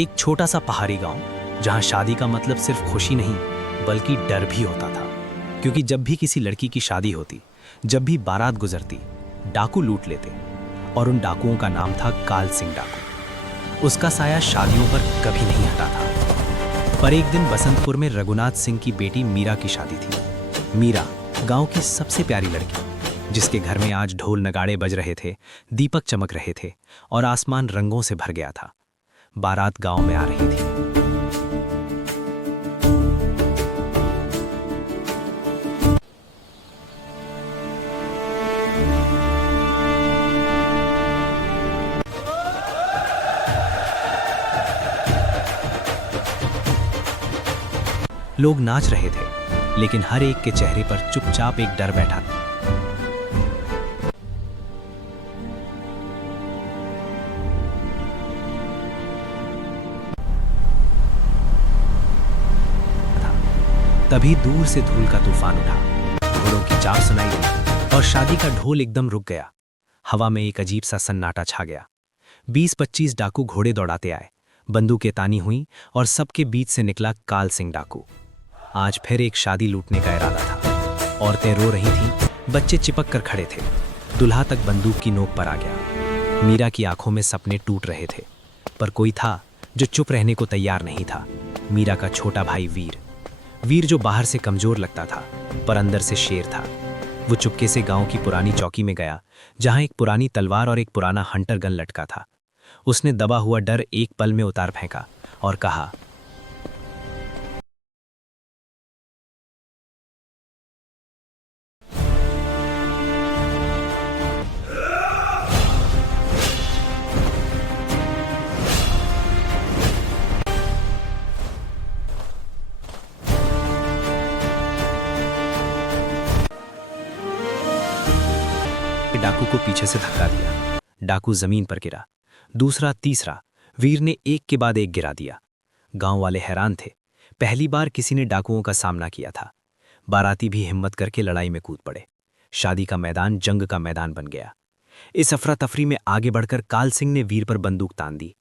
एक छोटा सा पहाड़ी गांव जहां शादी का मतलब सिर्फ खुशी नहीं बल्कि डर भी होता था। क्योंकि जब भी किसी लड़की की शादी होती, जब भी बारात गुजरती, डाकू लूट लेते। और उन डाकुओं का नाम था काल सिंह डाकू। उसका साया शादियों पर कभी नहीं हटा था। पर एक दिन बसंतपुर में रघुनाथ सिंह की बेटी मीरा की शादी थी। मीरा गांव की सबसे प्यारी लड़की, जिसके घर में आज ढोल नगाड़े बज रहे थे, दीपक चमक रहे थे और आसमान रंगों से भर गया था। बारात गांव में आ रही थी। लोग नाच रहे थे, लेकिन हर एक के चेहरे पर चुपचाप एक डर बैठा था। तभी दूर से धूल का तूफान उठा, घोड़ों की चाल सुनाई दी और शादी का ढोल एकदम रुक गया। हवा में एक अजीब सा सन्नाटा छा गया। 20-25 डाकू घोड़े दौड़ाते आए, बंदूकें तानी हुई और सबके बीच से निकला काल सिंह डाकू। आज फिर एक शादी लूटने का इरादा था। औरतें रो रही थीं, बच्चे चिपक कर खड़े थे। दुल्हा तक बंदूक की नोक पर आ गया। मीरा की आंखों में सपने टूट रहे थे, पर कोई था जो चुप रहने को तैयार नहीं था। मीरा का छोटा भाई वीर, जो बाहर से कमजोर लगता था पर अंदर से शेर था। वो चुपके से गांव की पुरानी चौकी में गया, जहां एक पुरानी तलवार और एक पुराना हंटर गन लटका था। उसने दबा हुआ डर एक पल में उतार फेंका और कहा, डाकू को पीछे से धक्का दिया। डाकू जमीन पर गिरा। दूसरा, तीसरा, वीर ने एक के बाद एक गिरा दिया। गांव वाले हैरान थे। पहली बार किसी ने डाकुओं का सामना किया था। बाराती भी हिम्मत करके लड़ाई में कूद पड़े। शादी का मैदान जंग का मैदान बन गया। इस अफरा तफरी में आगे बढ़कर काल सिंह ने वीर पर बंदूक तान दी।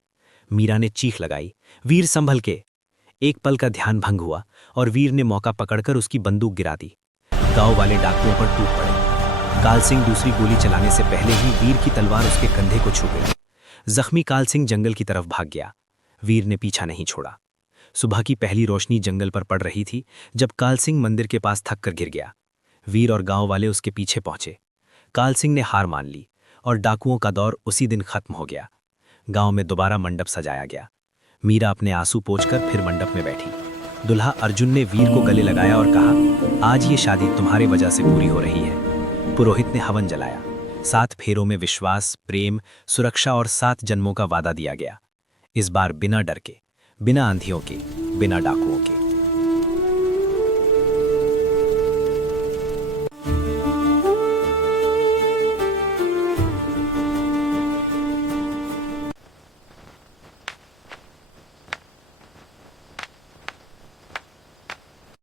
मीरा ने चीख लगाई, वीर संभल के। एक पल का ध्यान भंग हुआ और वीर ने मौका पकड़कर उसकी बंदूक गिरा दी। गांव वाले डाकुओं पर टूट पड़े। काल सिंह दूसरी गोली चलाने से पहले ही वीर की तलवार उसके कंधे को छू गई। जख्मी काल सिंह जंगल की तरफ भाग गया। वीर ने पीछा नहीं छोड़ा। सुबह की पहली रोशनी जंगल पर पड़ रही थी जब काल सिंह मंदिर के पास थक कर गिर गया। वीर और गांव वाले उसके पीछे पहुंचे। काल सिंह ने हार मान ली और डाकुओं का दौर उसी दिन खत्म हो गया। गांव में दोबारा मंडप सजाया गया। मीरा अपने आंसू पोंछकर फिर मंडप में बैठी। दुल्हा अर्जुन ने वीर को गले लगाया और कहा, आज ये शादी तुम्हारी वजह से पूरी हो रही है। पुरोहित ने हवन जलाया। 7 फेरों में विश्वास, प्रेम, सुरक्षा और 7 जन्मों का वादा दिया गया। इस बार बिना डर के, बिना आंधियों के, बिना डाकुओं